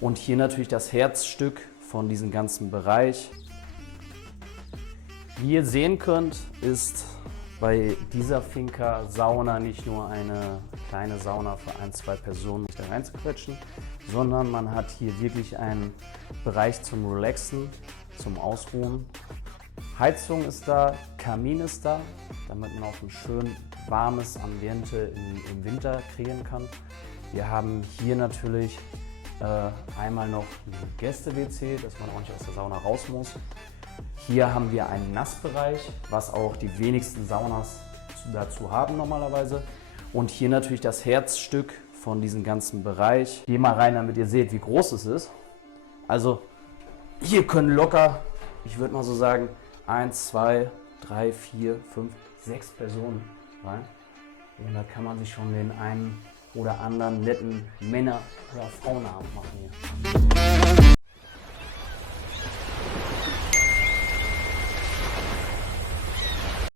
Und hier natürlich das Herzstück von diesem ganzen Bereich. Wie ihr sehen könnt, ist bei dieser Finca Sauna nicht nur eine kleine Sauna für 1-2 Personen, da reinzuquetschen, sondern man hat hier wirklich einen Bereich zum Relaxen, zum Ausruhen. Heizung ist da, Kamin ist da, damit man auch ein schön warmes Ambiente im Winter kreieren kann. Wir haben hier natürlich einmal noch ein Gäste-WC, dass man auch nicht aus der Sauna raus muss. Hier haben wir einen Nassbereich, was auch die wenigsten Saunas dazu haben normalerweise. Und hier natürlich das Herzstück von diesem ganzen Bereich. Ich gehe mal rein, damit ihr seht, wie groß es ist. Also hier können locker, ich würde mal so sagen, 1, 2, 3, 4, 5, 6 Personen rein. Und da kann man sich schon den einen oder anderen netten Männer- oder Frauenabend machen.